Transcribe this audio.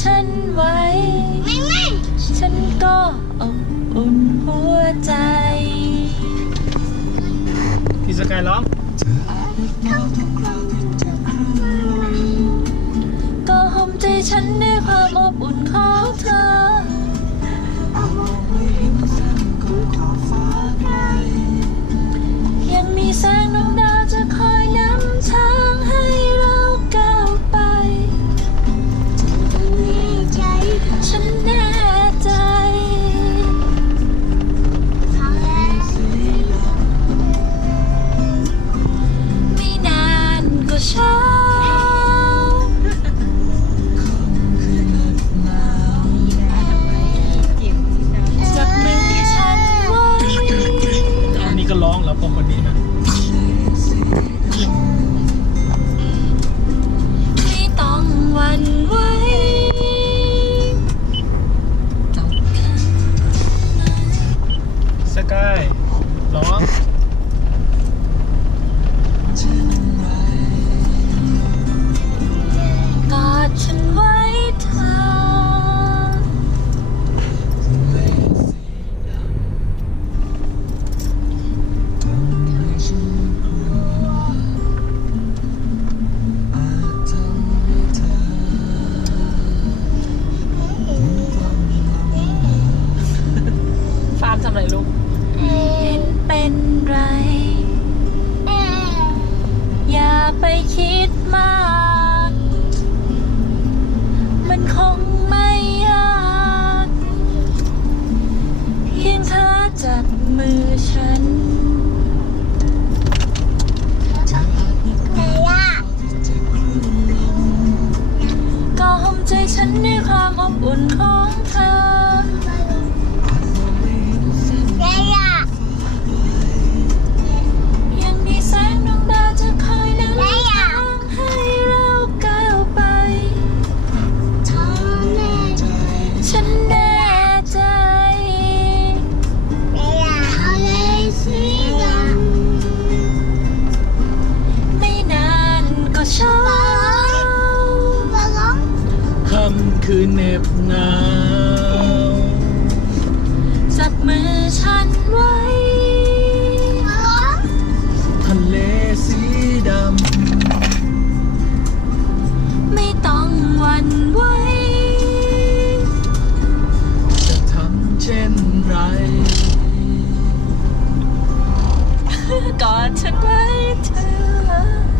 ฉันไว้ฉันก็อบอุ่นหัวใจ พี่สกายร้อง ฉันในความอบอุ่นของเธอ คือเหน็บหนาวจับมือฉันไว้ ทะเลสีดำ ไม่ต้องหวั่นไหวจะทำเช่นไรกอดฉันไว้เธอ